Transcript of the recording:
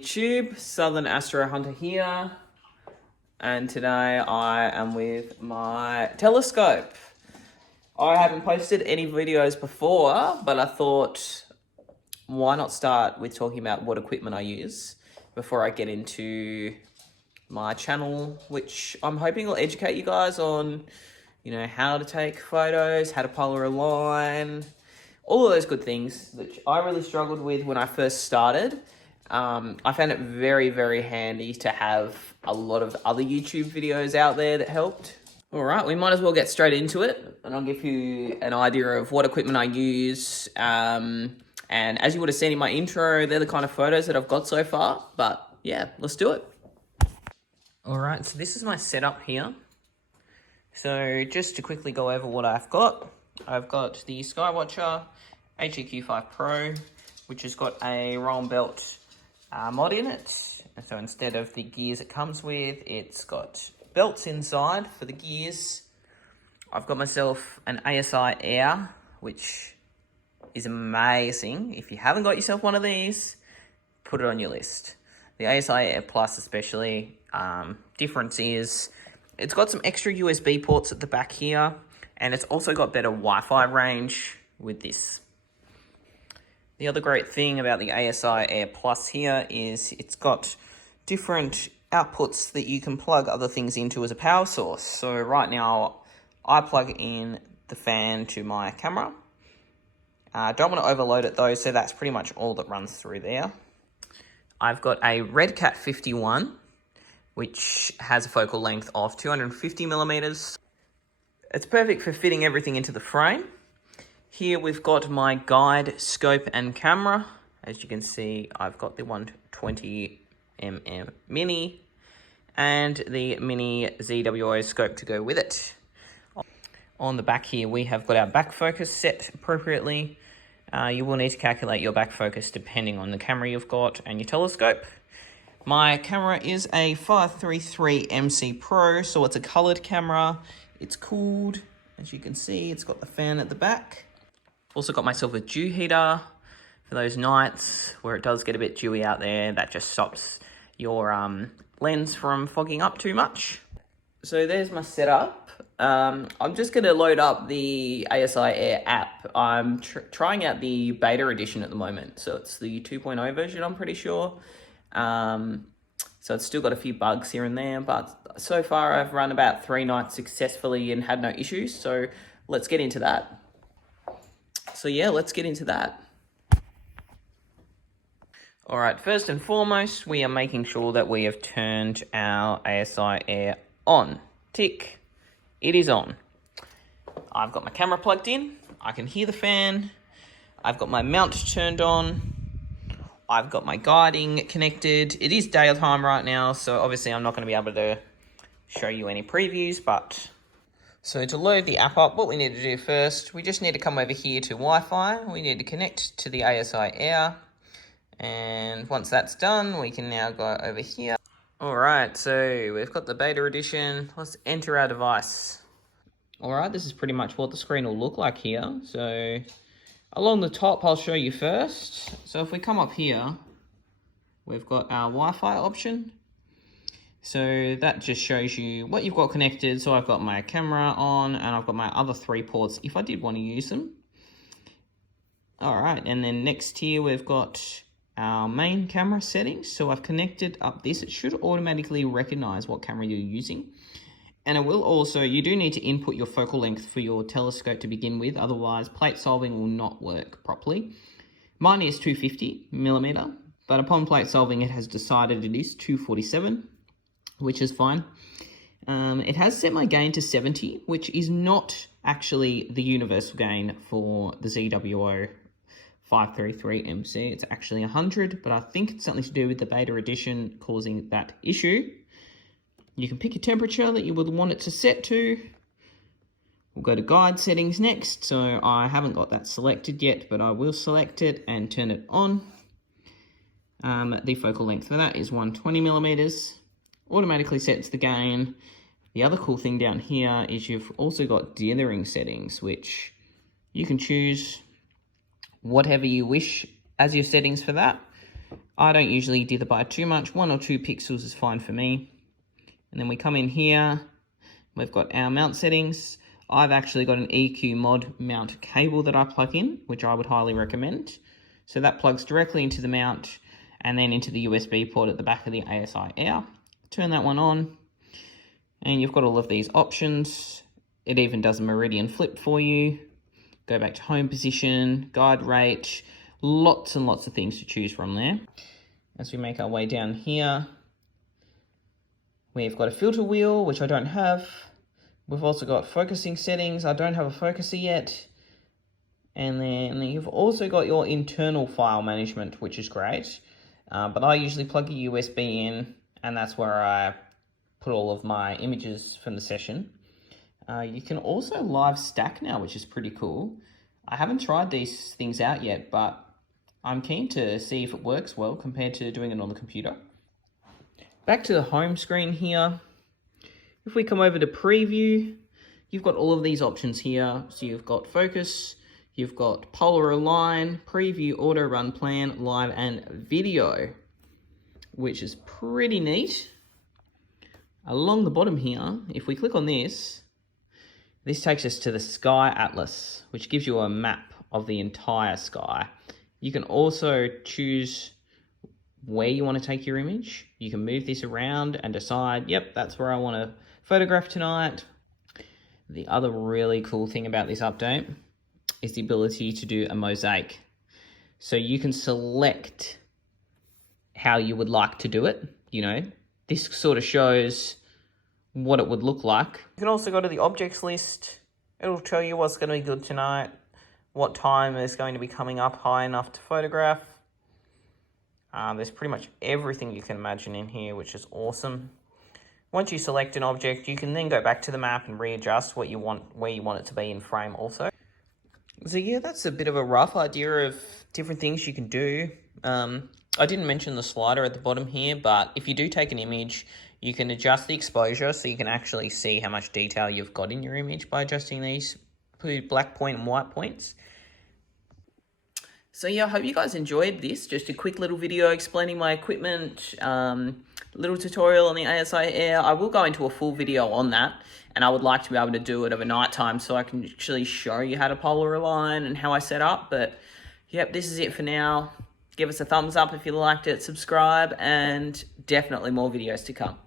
YouTube, Southern Astro Hunter here, and today I am with my telescope. I haven't posted any videos before, but I thought, why not start with talking about what equipment I use before I get into my channel, which I'm hoping will educate you guys on, how to take photos, how to polar align, all of those good things, which I really struggled with when I first started. I found it very, very handy to have a lot of other YouTube videos out there that helped. All right, we might as well get straight into it, and I'll give you an idea of what equipment I use. And as you would have seen in my intro, they're the kind of photos that I've got so far. But yeah, let's do it. All right, so this is my setup here. So just to quickly go over what I've got the Skywatcher HEQ5 Pro, which has got a roll and belt mod in it. And so instead of the gears it comes with, it's got belts inside for the gears. I've got myself an ASI Air, which is amazing. If you haven't got yourself one of these, put it on your list. The ASI Air Plus especially, difference is it's got some extra USB ports at the back here, and it's also got better Wi-Fi range with this. The other great thing about the ASI Air Plus here is it's got different outputs that you can plug other things into as a power source. So right now, I plug in the fan to my camera. I don't want to overload it though, so that's pretty much all that runs through there. I've got a Redcat 51, which has a focal length of 250 millimeters. It's perfect for fitting everything into the frame. Here we've got my guide, scope and camera. As you can see, I've got the 120mm Mini and the Mini ZWO scope to go with it. On the back here, we have got our back focus set appropriately. You will need to calculate your back focus depending on the camera you've got and your telescope. My camera is a 533 MC Pro, so it's a colored camera. It's cooled, as you can see. It's got the fan at the back. Also got myself a dew heater for those nights where it does get a bit dewy out there. That just stops your lens from fogging up too much. So there's my setup. I'm just going to load up the ASI Air app. I'm trying out the beta edition at the moment. So it's the 2.0 version, I'm pretty sure. So it's still got a few bugs here and there, but so far I've run about 3 nights successfully and had no issues. So let's get into that. So yeah, let's get into that. All right, first and foremost, we are making sure that we have turned our ASI Air on. Tick, it is on. I've got my camera plugged in. I can hear the fan. I've got my mount turned on. I've got my guiding connected. It is daytime right now, so obviously I'm not going to be able to show you any previews, but... So to load the app up, what we need to do first, we just need to come over here to Wi-Fi. We need to connect to the ASI Air. And once that's done, we can now go over here. All right, so we've got the beta edition. Let's enter our device. All right, this is pretty much what the screen will look like here. So along the top, I'll show you first. So if we come up here, we've got our Wi-Fi option. So that just shows you what you've got connected. So I've got my camera on and I've got my other 3 ports if I did want to use them. All right, and then next here we've got our main camera settings. So I've connected up this. It should automatically recognize what camera you're using. And it will also, you do need to input your focal length for your telescope to begin with. Otherwise, plate solving will not work properly. Mine is 250 millimeter, but upon plate solving, it has decided it is 247. Which is fine. It has set my gain to 70, which is not actually the universal gain for the ZWO 533 MC. It's actually 100, but I think it's something to do with the beta edition causing that issue. You can pick a temperature that you would want it to set to. We'll go to guide settings next. So I haven't got that selected yet, but I will select it and turn it on. The focal length for that is 120 millimeters. Automatically sets the gain. The other cool thing down here is you've also got dithering settings, which you can choose whatever you wish as your settings for that. I don't usually dither by too much. 1 or 2 pixels is fine for me. And then we come in here. We've got our mount settings. I've actually got an EQ mod mount cable that I plug in, which I would highly recommend. So that plugs directly into the mount and then into the USB port at the back of the ASI Air. Turn that one on and you've got all of these options. It even does a meridian flip for you. Go back to home position, guide rate, lots and lots of things to choose from there. As we make our way down here, we've got a filter wheel, which I don't have. We've also got focusing settings. I don't have a focuser yet. And then you've also got your internal file management, which is great. But I usually plug a USB in, and that's where I put all of my images from the session. You can also live stack now, which is pretty cool. I haven't tried these things out yet, but I'm keen to see if it works well compared to doing it on the computer. Back to the home screen here. If we come over to preview, you've got all of these options here. So you've got focus, you've got polar align, preview, auto run plan, live and video, which is pretty neat. Along the bottom here, if we click on this, this takes us to the Sky Atlas, which gives you a map of the entire sky. You can also choose where you want to take your image. You can move this around and decide, yep, that's where I want to photograph tonight. The other really cool thing about this update is the ability to do a mosaic. So you can select how you would like to do it. You know, this sort of shows what it would look like. You can also go to the objects list. It'll tell you what's going to be good tonight, what time is going to be coming up high enough to photograph. There's pretty much everything you can imagine in here, which is awesome. Once you select an object, you can then go back to the map and readjust what you want, where you want it to be in frame also. So yeah, that's a bit of a rough idea of different things you can do. I didn't mention the slider at the bottom here, but if you do take an image, you can adjust the exposure so you can actually see how much detail you've got in your image by adjusting these black point and white points. So yeah, I hope you guys enjoyed this. Just a quick little video explaining my equipment, little tutorial on the ASI Air. I will go into a full video on that, and I would like to be able to do it over night time so I can actually show you how to polar align and how I set up. But yep, this is it for now. Give us a thumbs up if you liked it, subscribe, and definitely more videos to come.